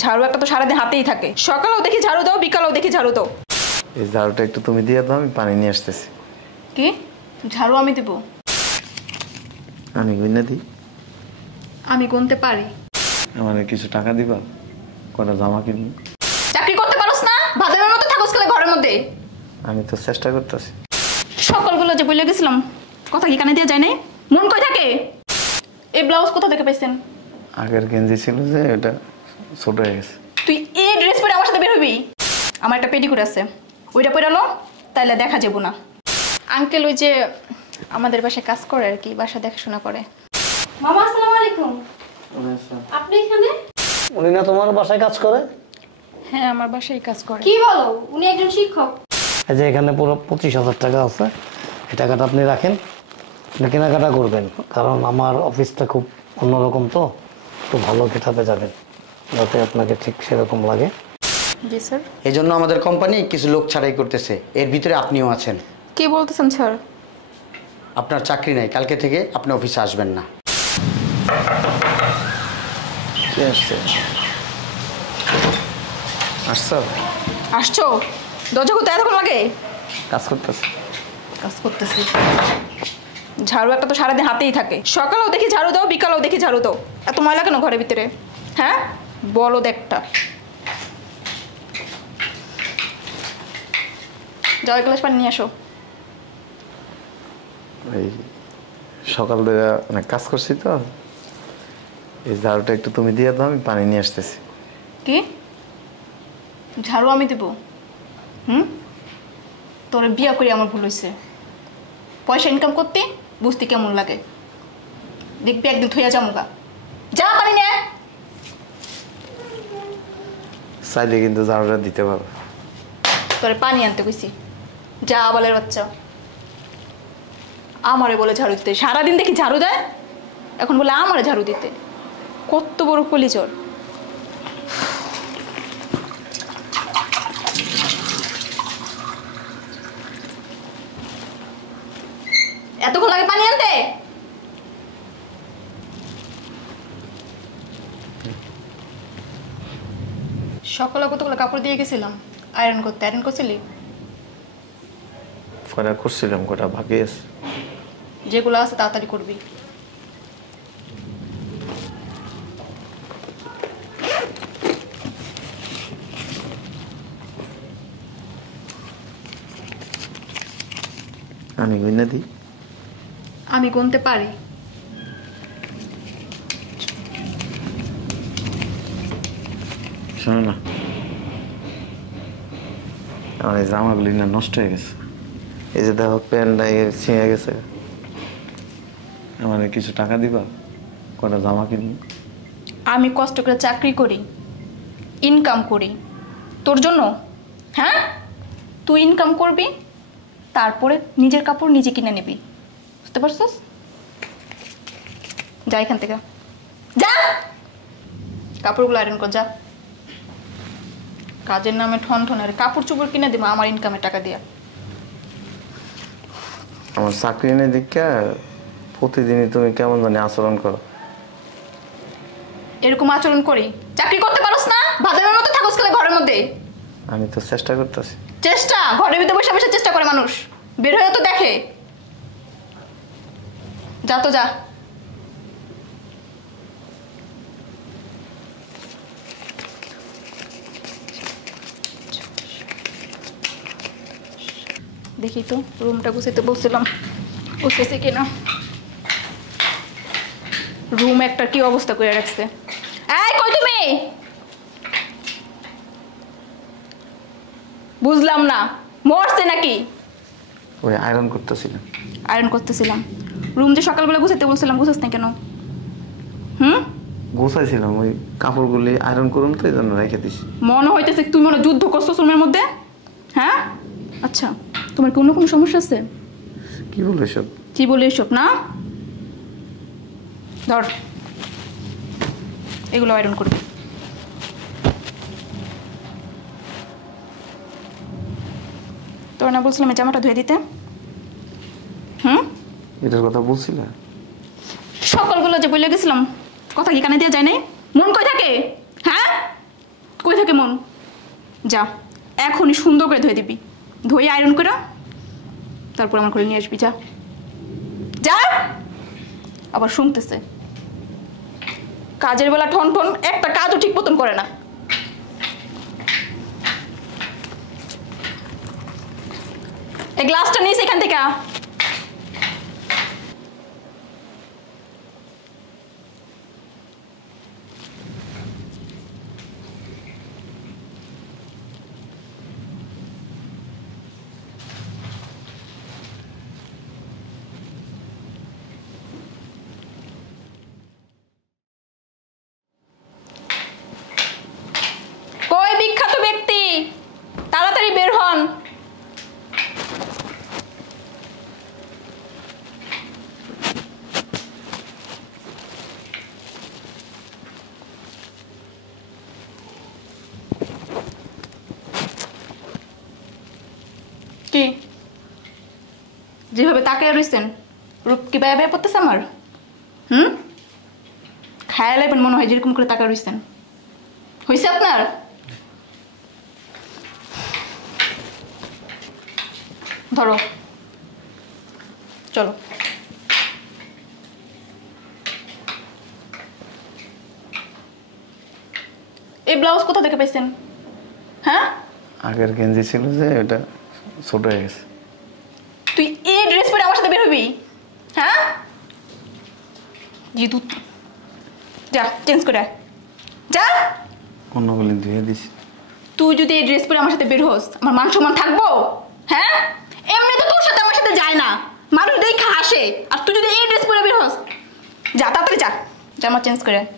ঝাড়ু একটা তো সারাদিন হাতেই থাকে, সকালেও দেখি ঝাড়ু দাও, বিকালেও দেখি ঝাড়ু দাও। এই ঝাড়ুটা একটু তুমি দিয়ে দাও, আমি পানি নিয়ে আসতেছি। কি ঝাড়ু আমি দেব? আমি গুইনা দিই। আমি গুনতে পারি। আমার কিছু টাকা দিবা, কটা জামা কিনবো। চাকরি করতে পারোস না, ভাবের মতো থাকোস খালি ঘরের মধ্যে। আমি তো চেষ্টা করতেছি। সকালগুলো যে বলে গেছিলাম, কথা কি কানে দিয়ে যায় নাই? মন কই থাকে? এই ব্লাউজ কোথা থেকে পাইছেন? আগের গেঞ্জি ছিল যে এটা ছোট হয়ে গেছে। তুই এই ড্রেস পরে আমার সাথে বের হবি? আমার একটা পেটিকুট আছে, ওইটা পরে লো, তাইলে দেখা যাবো না। আঙ্কেল ওই যে আমাদের বাসায় কাজ করে আর কি, বাসা দেখাশোনা করে। মামা আসসালামু আলাইকুম। আপনি এখানে? উনি না তোমার বাসায় কাজ করে? হ্যাঁ, আমার বাসায় কাজ করে। কি বলো, উনি একজন শিক্ষক? এই যে এখানে পুরো 25,000 টাকা আছে, এই টাকাটা আপনি রাখেন, আপনি কেনাকাটা করবেন, কারণ আমার অফিসটা খুব অন্যরকম, তো একটু ভালো গেটাপে যাবেন যাতে আপনাকে ঠিক সেরকম লাগে। জি স্যার। এই জন্য আমাদের কোম্পানি কিছু লোক ছাড়াই করতেছে, এর ভিতরে আপনিও আছেন। কি বলতেছেন স্যার? আপনার চাকরি নাই, কালকে থেকে আপনি অফিসে আসবেন না। কে আসছে? আসছো? আসছো? দরজা খুলতে এতক্ষণ লাগে? কাজ করতেছি। কাজ করতেছি। ঝাড়ু একটা তো সারাদিন হাতেই থাকে, সকালেও দেখি ঝাড়ু দাও, বিকালেও দেখি ঝাড়ু দাও। এত ময়লা কেন ঘরের ভিতরে? হ্যাঁ, বলদ একটা। যাও এক গ্লাস পানি নিয়ে আসো। এই সকাল থেকে অনেক কাজ করছি তো, এই ঝাড়ুটা একটু তুমি দিয়ে দাও, আমি পানি নিয়ে আসতেছি। কি ঝাড়ু আমি দেব? তোর বিয়া করে আমার ভুল হয়েছে। পয়সা ইনকাম করতে বুঝতে কেমন লাগে, দেখবি একদিন থইয়া যামুগা। যা পানি নে। চাইলে কিন্তু ঝাড়ুটা দিতে পারো। তোরে পানি আনতে কইছি, যা বলের বাচ্চা। আমারে বলে ঝাড়ু দিতে, সারাদিন দেখি ঝাড়ু দেয়, এখন বলে আমারে ঝাড়ু দিতে। কত বড় কলিচর। এতক্ষণ লাগে পানি আনতে? সকালে কতগুলো কাপড় দিয়ে গেছিলাম আয়রন করতে, আয়রন করছিলি? কটা করছিলাম, কটা বাকি আছে। যেগুলো আছে তাড়াতাড়ি করবি। আমি গুইনা দিই। আমি গুনতে পারি। শোনো না, আমার এই জামাগুলি না নষ্ট হয়ে গেছে। এই যে দেখো প্যান্টটা ছিঁড়ে গেছে। আমার কিছু টাকা দিবা, কটা জামা কিনবো। আমি কষ্ট করে চাকরি করি, ইনকাম করি তোর জন্য। হ্যাঁ, তুই ইনকাম করবি, তারপরে নিজের কাপড় নিজে কিনে নিবি, বুঝতে পারছিস? যা এখান থেকে, যা কাপড়গুলো আয়রন কর, যা। কাজের নামে ঠন ঠনের কাপড় চোপড় কিনে দিব আমার ইনকামের টাকা দিয়া। আমার চাকরি নেই দীক্ষা, প্রতিদিনই তুমি কেমন জানি আচরণ করো। এরকম আচরণ করি? চাকরি করতে পারোস না, ভাবের মতো থাকোস খালি ঘরের মধ্যে। আমি তো চেষ্টা করতেছি। চেষ্টা? ঘরের ভিতরে বসে বসে চেষ্টা করে মানুষ, বের হয়ে তো দেখে। যা তো যা। দেখি তো রুমটা গুছাইতে বলছিলাম, গুছেছে কিনা। রুম একটা কি অবস্থা করে রাখছে। এই কই তুমি? বুঝলাম না, মরছে নাকি? ওই আয়রন করতেছিলাম। আয়রন করতেছিলাম। রুম যে সকালবেলা গুছাইতে বলছিলাম, গুছাস না কেন? গোছাইছিলাম, ওই কাপড়গুলি আয়রন করুন তো এই জন্য রেখে দিছি। মনে হইতেছে তুই মনে যুদ্ধ করছো রুমের মধ্যে। হ্যাঁ, আচ্ছা তোমার কি অন্য কোনো সমস্যা আছে? কি বলো এসব? কি বলে এসব না? ধর এগুলো আয়রন করবি। তোর না বলছিলাম এই জামাটা ধুয়ে দিতে? এটার কথা বলছিলে? সকালগুলো যে বলে গেছিলাম, কথা কি কানে দিয়ে যায় নাই? মন কই থাকে? হ্যাঁ, কই থাকে মন? যা এখনই সুন্দর করে ধুয়ে দিবি, ধুয়ে আয়রন করে তারপর আমার করে নিয়ে আসবি। যা যা। আবার শুনতেছে কাজের বেলা ঠন ঠন, একটা কাজও ঠিক মতন করে না। এই গ্লাসটা নিস এখান থেকে। কই বিখ্যাত ব্যক্তি, তাড়াতাড়ি বের হন। কি যেভাবে তাকিয়ে রয়েছেন, রূপ কি ব্যয় ব্যয় করতেছে আমার? খায়া লাগবেন মনে হয় যেরকম করে তাকিয়ে রয়েছেন। হয়েছে আপনার? ধরো, চলো। এই ব্লাউজ কোথা থেকে পাইছেন? হ্যাঁ, আগের গেঞ্জি ছিল যে এটা ছোট হয়ে গেছে। তুই এই ড্রেস পরে আমার সাথে বের হবি? হ্যাঁ, জিতু যা চেঞ্জ করে আয়। যা। অন্যগুলি ধুয়ে দিছি। তুই যদি এই ড্রেস পরে আমার সাথে বের হোস, আমার মান সম্মান থাকবো? হ্যাঁ, এমনি তো তোর সাথে আমার সাথে যায় না, মানুষ দেখা হাসে, আর তুই যদি এই ড্রেস পরে বের হোস, যা তাড়াতাড়ি যা, জামা চেঞ্জ করে আয়।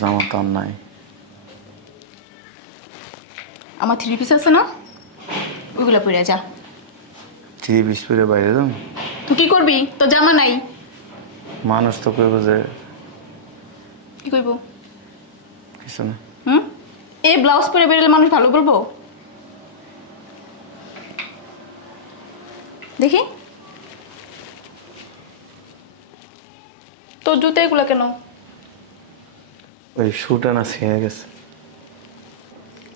জামা তো আর নাই। আমার 3 পিস আছে না, ওইগুলো পরে যা। 3 পিস পরে বাইরে যাম? তুই কি করবি? তোর জামা নাই। মানুষ তো কইব যে কি কইব? কিছু না। এই ব্লাউজ পরে বেরোলে মানুষ ভালো বলবো? দেখি তোর জুতো এগুলো কেন? ওই শুটা না ছিঁড়ে গেছে।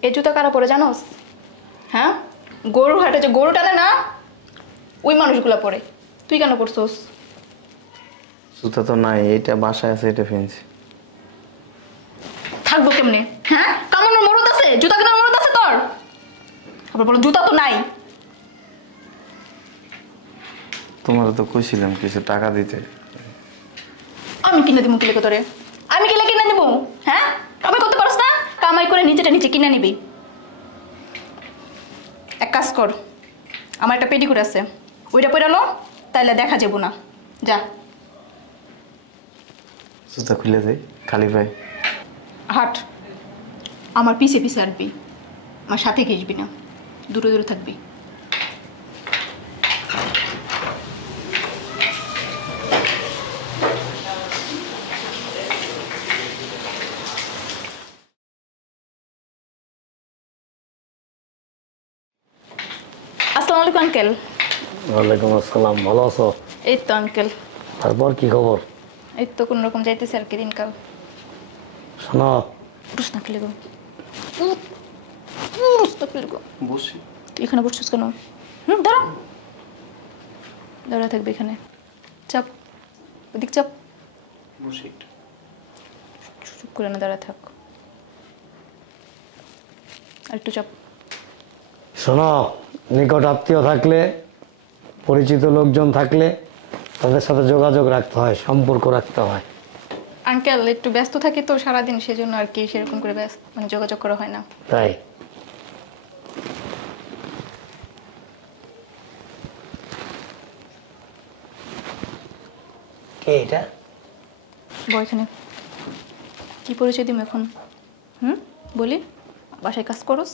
এই জুতো কারা পরে জানোস? হ্যাঁ, গরুর হাটে যে গরু টানে না, ওই মানুষগুলা পরে। তুই কেন পরছোস? জুতা তো নাই, এইটা বাসায় আছে, এটা ফেলছি। থাকবো কেমনে? হ্যাঁ, কামড়ের মরদ আছে, জুতা কেনার মরদ আছে তোর? আবার বলো জুতা তো নাই। তোমার তো কইছিলাম কিছু টাকা দিতে। আমি কিনে দিব কিলে তোরে? আমি কিলে কিনে দিব? হ্যাঁ, কামাই করতে পারছ না? কামাই করে নিচেটা নিচে কিনে নিবি। এক কাজ কর, আমার একটা পেটিকুট আছে, ওইটা পরে লো, তাইলে দেখা যাবো না। যা। জুতা খুলে যাই খালি পায়ে। হাট, আমার পিছে পিছে আসবি, আমার সাথে ঘেসবি না, দূরে দূরে থাকবি। আসসালামু আলাইকুম আঙ্কেল। ওয়ালাইকুম আসসালাম, ভালো আছো? এই তো আঙ্কেল, তারপর কি খবর? এই তো কোন রকম যাইতেছে আর কি দিনকাল। শোনো, উঠুস না খেলে গো, বসি। তুই এখানে বসছিস কেন? দাঁড়া, দাঁড়া থাকবে এখানে। চাপ, ওদিক চাপ। বসি। চুপ করে না দাঁড়া থাক, আর একটু চাপ। শোনো, নিকট আত্মীয় থাকলে, পরিচিত লোকজন থাকলে তাদের সাথে যোগাযোগ রাখতে হয়, সম্পর্ক রাখতে হয়। আঙ্কেল একটু ব্যস্ত থাকি তো সারাদিন, সেজন্য আর কি সেরকম করে মানে যোগাযোগ করা হয় না। তাই কে এটা? এখানে কি পরিচয় দিম এখন? বলি, বাসায় কাজ করস?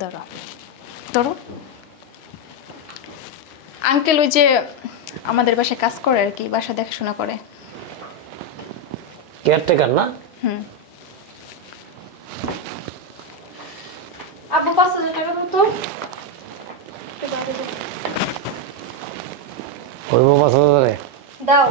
দাঁড়া, ধরো। আঙ্কেল ওই যে আমাদের বাসায় কাজ করে আর কি, বাসা দেখাশোনা করে। কেয়ারটেকার না? আব্বু 5,000 টাকা দাও তো। হইব 5,000? দাও।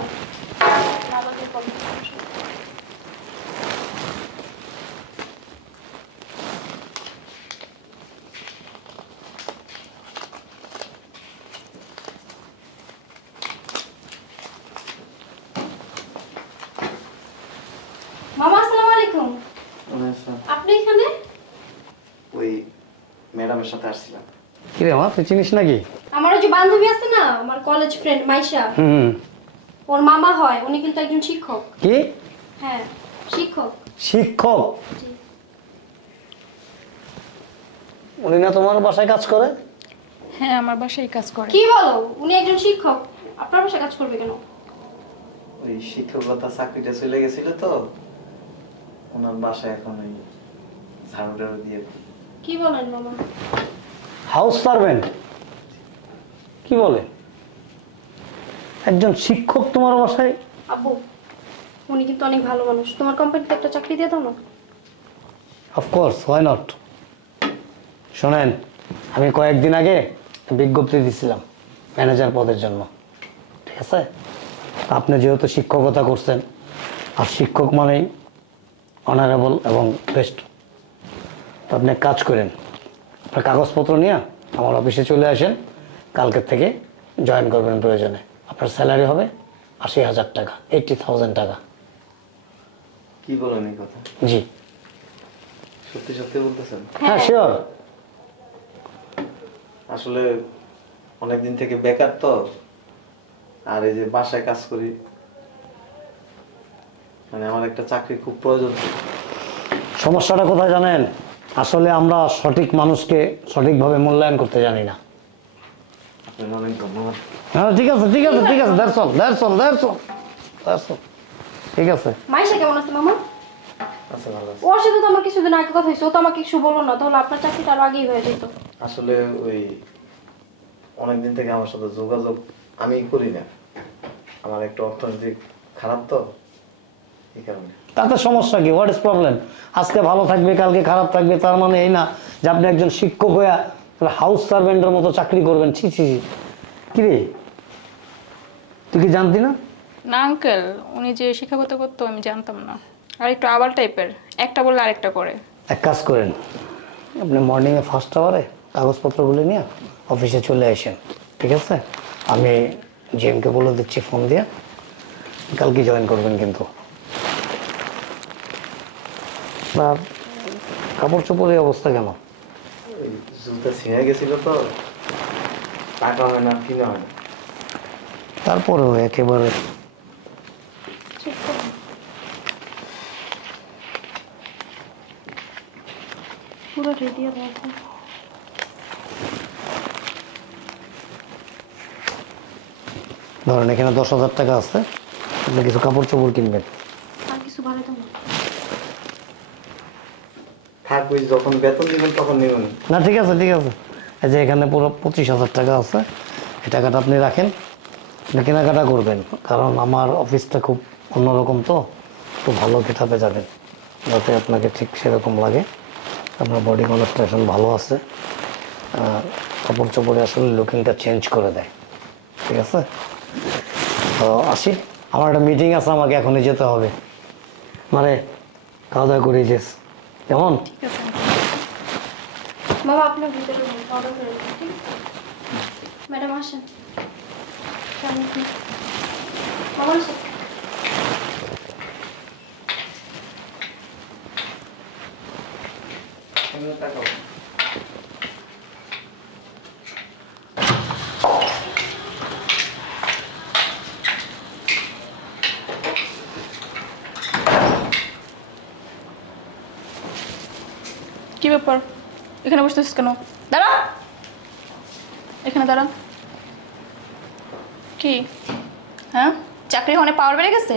আলাইকুম। আপনি এখানে? ওই ম্যাডামের সাথে আসছিলাম। কি রে মা, তুই চিনিস নাকি? আমার ওই যে বান্ধবী আছে না, আমার কলেজ ফ্রেন্ড মাইশা, হুম। ওর মামা হয়, উনি কিন্তু একজন শিক্ষক। কি হ্যাঁ, শিক্ষক। শিক্ষক? জি। উনি না তোমার বাসায় কাজ করে? হ্যাঁ, আমার বাসায় কাজ করে। কি বলো, উনি একজন শিক্ষক, আপনার বাসায় কাজ করবে কেন? ওই শিক্ষকতা চাকরিটা চলে গেছিল তো, ওনার বাসায় এখন ওই ঝাড়ু টাড়ু দিয়ে। কি বলেন মামা? House servant? কি বলে? একজন শিক্ষক তোমার বাসায়? আব্বু, উনি কিন্তু অনেক ভালো মানুষ, তোমার কোম্পানিতে একটা চাকরি দিয়ে দাও না। Of course, why not. শোনেন, আমি কয়েকদিন আগে বিজ্ঞপ্তি দিছিলাম ম্যানেজার পদের জন্য, ঠিক আছে? আপনি যেহেতু শিক্ষকতা করছেন, আর শিক্ষক মানেই অনারেবল এবং বেস্ট, তো আপনি এক কাজ করেন, আপনার কাগজপত্র নিয়ে আমার অফিসে চলে আসেন, কালকের থেকে জয়েন করবেন প্রয়োজনে। আপনার স্যালারি হবে 80,000 টাকা, 80,000 টাকা। কি বলেন এই কথা? জি। সত্যি সত্যি বলতেছেন? হ্যাঁ, শিওর। আসলে অনেকদিন থেকে বেকার তো, আর এই যে বাসায় কাজ করি, মানে আমার একটা চাকরি খুব প্রয়োজন। সমস্যাটা কোথায় জানেন? আসলে আমরা সঠিক মানুষকে সঠিকভাবে মূল্যায়ন করতে জানি না। আপনাকে অনেক ধন্যবাদ। হ্যাঁ, ঠিক আছে, ঠিক আছে, ঠিক আছে, that's all, that's all, that's all, that's all. ঠিক আছে। মাইশা কেমন আছে মামা? আচ্ছা, ভালো আছে। ওর সাথে তো আমার কিছুদিন আগে কথা হয়েছে, ও তো আমাকে কিছু বললো না, তাহলে আপনার চাকরিটা আরো আগেই হয়ে যেত। আসলে ওই অনেকদিন থেকে আমার সাথে যোগাযোগ আমি করি না, আমার একটু অর্থনৈতিক খারাপ তো, এই কারণে। তাতে সমস্যা কি? What is problem? আজকে ভালো থাকবে, কালকে খারাপ থাকবে, তার মানে এই না যে আপনি একজন শিক্ষক হয়ে হাউস সার্ভেন্টের মতো চাকরি করবেন। ছি ছি, কি রে, তুই কি জানতি না? না আঙ্কেল, উনি যে শিক্ষকতা করতো আমি জানতাম না। আর একটু আবাল টাইপের, একটা বললে আরেকটা করে। এক কাজ করেন, আপনি মর্নিংয়ে ফার্স্ট আওয়ারে কাগজপত্রগুলো নিয়ে অফিসে চলে আসেন, ঠিক আছে? আমি জিএমকে বলে দিচ্ছি ফোন দিয়ে, কালকে জয়েন করবেন কিন্তু। আর কাপড় চোপড়ের অবস্থা কেন? ওই জুতা ছিঁড়ে গেছিল তো, টাকা হয় না, কিনা হয় না। তারপরেও একেবারে পুরো রেডি আছে। ধরেন এখানে 10,000 টাকা আছে, আপনি কিছু কাপড় চোপড় কিনবেন। আর কিছু ভালো তো না। থাক, ওই যখন বেতন দিবেন তখন নেবেন। না, ঠিক আছে, ঠিক আছে। এই যে এখানে পুরো 25,000 টাকা আছে, এই টাকাটা আপনি রাখেন, আপনি কেনাকাটা করবেন, কারণ আমার অফিসটা খুব অন্যরকম তো, একটু ভালো গেটাপে যাবেন যাতে আপনাকে ঠিক সেরকম লাগে। আপনার বডি কনস্ট্রাকশন ভালো আছে, আর কাপড় চোপড়ে আসলে লুকিংটা চেঞ্জ করে দেয়, ঠিক আছে? তো আসি, আমার একটা মিটিং আছে, আমাকে এখনই যেতে হবে। মানে খাওয়া দাওয়া করে যেস কেমন? ঠিক আছে। মামা আপনার ভিতরে অর্ডার করে দিন, ঠিক আছে? ম্যাডাম আসেন। মামা আসেন। কি ব্যাপার, এখানে বসতেছিস কেন? দাঁড়া, এখানে দাঁড়া। কি হ্যাঁ, চাকরি অনেক পাওয়ার বেড়ে গেছে?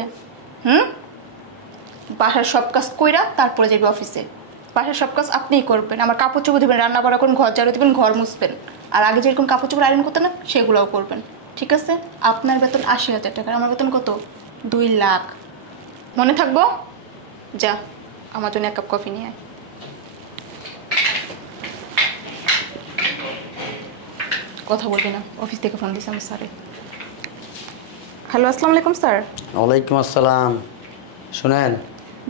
বাসার সব কাজ কইরা তারপরে যাবে অফিসে। বাসার সব কাজ আপনিই করবেন, আমার কাপড় চোপড় দেবেন, রান্না বান্না করবেন, ঘর ঝাড়ু দেবেন, ঘর মুছবেন, আর আগে যেরকম কাপড় চোপড় আয়রন করতেন না সেগুলোও করবেন, ঠিক আছে? আপনার বেতন 80,000 টাকা, আমার বেতন কত? 2 লাখ। মনে থাকবো? যা, আমার জন্য 1 কাপ কফি নিয়ে আয়। কথা বলবি না, অফিস থেকে ফোন দিয়েছে আমার স্যারে। হ্যালো, আসসালামু আলাইকুম স্যার। ওয়ালাইকুম আসসালাম। শুনেন,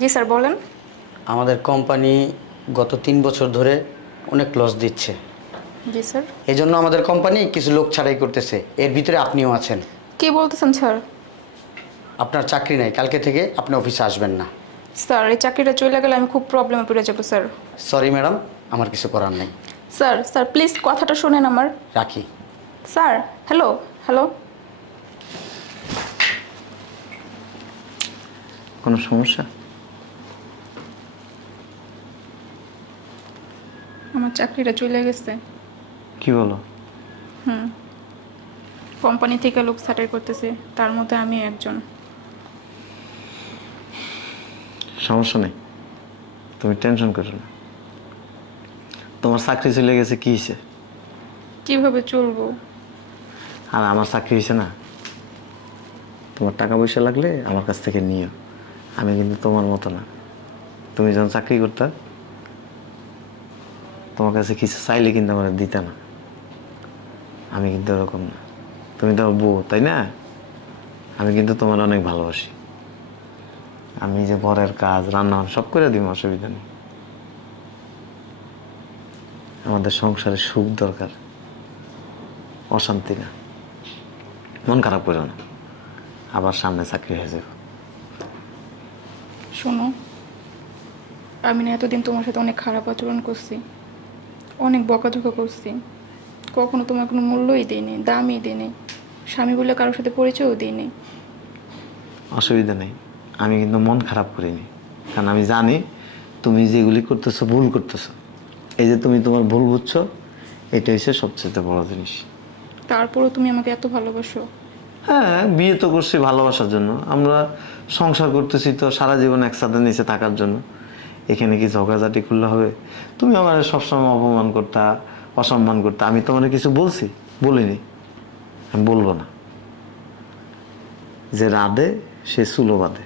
জি স্যার, বলেন। আমাদের কোম্পানি গত 3 বছর ধরে অনেক লস দিচ্ছে। জি স্যার। এই জন্য আমাদের কোম্পানি কিছু লোক ছাড়াই করতেছে, এর ভিতরে আপনিও আছেন। কি বলতেছেন স্যার? আপনার চাকরি নাই, কালকে থেকে আপনি অফিসে আসবেন না। স্যার এই চাকরিটা চলে গেলে আমি খুব প্রবলেমে পড়ে যাবো স্যার। সরি ম্যাডাম, আমার কিছু করার নেই। স্যার স্যার প্লিজ কথাটা শোনেন আমার। রাখি। Sir hello hello. কোনো সমস্যা? আমার চাকরিটা চলে গেছে। কি বলো? কোম্পানি থেকে লোক ছাঁটাই করতেছে, তার মধ্যে আমি একজন। সমস্যা নেই, তুমি টেনশন করো না। তোমার চাকরি চলে গেছে, কি হয়েছে? কিভাবে চলবো? আর আমার চাকরি হয়েছে না। তোমার টাকা পয়সা লাগলে আমার কাছ থেকে নিও, আমি কিন্তু তোমার মতো না। তুমি যখন চাকরি করতে, তোমার কাছে কিছু চাইলে কিন্তু আমার দিতে না। আমি কিন্তু ওরকম না। তুমি তো আমার বউ, তাই না? আমি কিন্তু তোমার অনেক ভালোবাসি। আমি যে ঘরের কাজ রান্না সব করে দিব, অসুবিধা নেই। আমাদের সংসারে সুখ দরকার, অশান্তি না। মন খারাপ করো না, আবার সামনে চাকরি হয়ে যাবে। শোনো, আমি না এতদিন তোমার সাথে অনেক খারাপ আচরণ করছি, অনেক বকাঝকা করছি, কখনো তোমার কোনো মূল্যই দিইনি, দামই দিইনি, স্বামী বলে কারোর সাথে পরিচয়ও দিইনি। অসুবিধা নেই, আমি কিন্তু মন খারাপ করিনি। কারণ আমি জানি তুমি যেগুলি করতেছো ভুল করতেছো। এই যে তুমি তোমার ভুল বুঝছো, এটা হচ্ছে সবচেয়ে বড় জিনিস। তারপরেও তুমি আমাকে এত ভালোবাসো। হ্যাঁ, বিয়ে তো করছি ভালোবাসার জন্য। আমরা সংসার করতেছি তো সারা জীবন একসাথে নিচে থাকার জন্য। এখানে কি ঝগড়াঝাটি করলে হবে? তুমি আমার সবসময় অপমান করতা, অসম্মান করতা। আমি তোমার কিছু বলছি? বলিনি, আমি বলবো না। যে রাধে সে চুলো বাঁধে।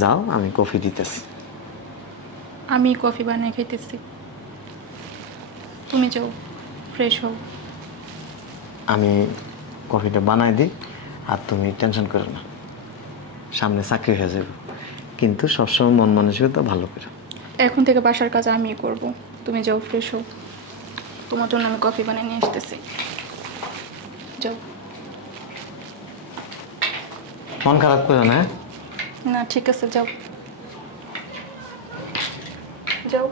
যাও, আমি কফি দিতেছি। আমি কফি বানিয়ে খেতেছি, তুমি যাও ফ্রেশ হও। আমি কফিটা বানাই দিই, আর তুমি টেনশন করো না। সামনে চাকরি হয়ে যাবে, কিন্তু সবসময় মন মানসিকতা ভালো করে। এখন থেকে বাসার কাজ আমিই করব, তুমি যাও ফ্রেশ হও। তোমার জন্য আমি কফি বানিয়ে নিয়ে আসতেছি, যাও। মন খারাপ করো না। না ঠিক আছে, যাও যাও।